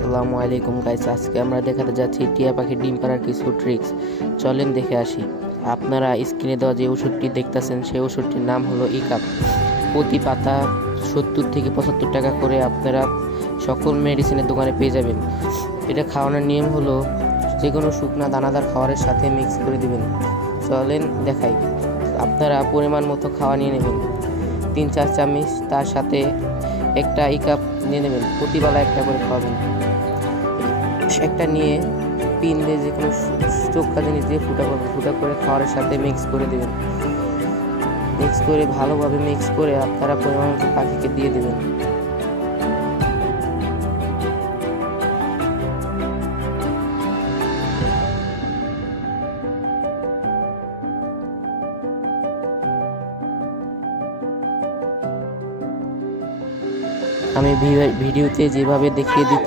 আসসালামু আলাইকুম গাইস, আজকে আমরা দেখাতে যাচ্ছি টিয়া পাখির ডিম পাড়ার কিছু ট্রিক্স। চলেন দেখে আসি। আপনারা স্ক্রিনে দেওয়া যে ওষুধটি দেখতেছেন সেই ওষুধটির নাম হলো ইকাপ। প্রতি পাতা 70 থেকে 75 টাকা করে আপনারা সকল মেডিসিনের দোকানে পেয়ে যাবেন। এটা খাওয়ানোর নিয়ম হলো যে কোনো শুকনা দানাদার খাবারের সাথে মিক্স করে দিবেন। চলেন দেখাই। আপনারা পরিমাণ মতো খাওয়া নিয়ে নেবেন, 3-4 চামচ, তার সাথে একটা ইকাপ নিয়ে নেবেন। প্রতিবেলা একটা করে খাওয়াবেন। একটা নিয়ে পিন দিয়ে যে কোনো চোখা জিনিস দিয়ে ফুটা করে খাওয়ার সাথে মিক্স করে দেবেন। মিক্স করে ভালোভাবে মিক্স করে আপনারা পরিমাণ মতো পাখিকে দিয়ে দেবেন। আমি ভিডিওতে যেভাবে দেখিয়ে দিচ্ছি